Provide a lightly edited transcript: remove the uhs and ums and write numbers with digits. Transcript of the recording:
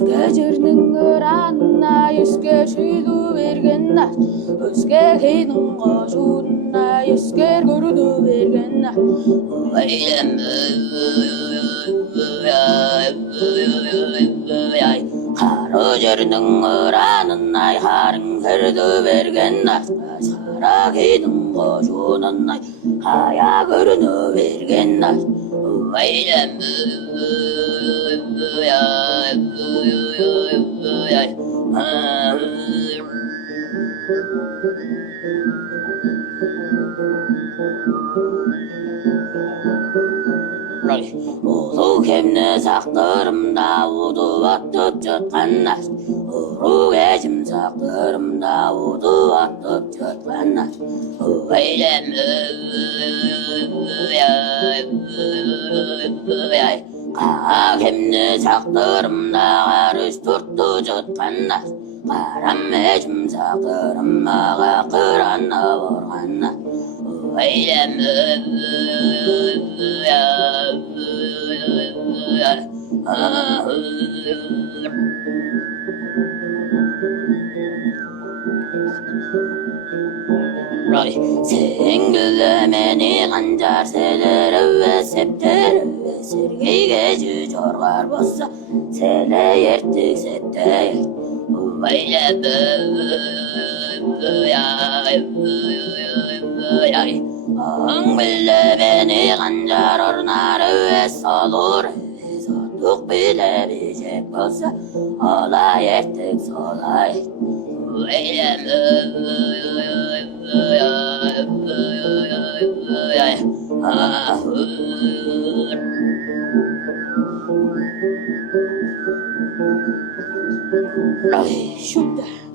Skajerningorana, Yusker Shidu Virgana, Usker Hinungo Shuna, Yusker Gurudu Virgana, Harojerningorana, Haring Herdu Virgana, Sarakinungo Shuna, Haya Gurudu Virgana, Ulu kemne saktırımda udu atıp çatkanlar Ulu geçim saktırımda udu atıp çatkanlar Öylem Kemne saktırımda arış turttu çatkanlar Karam geçim saktırımda kıranna vurganlar Öylem Sen gülemeni kancar seler ve septer ve sergiye cücorgar bossa Sele yertik sette Öyle Ağın bile beni kancar ornar ve salur Sadık bile bilecek olsa Ola yertik solay Öyle Şurada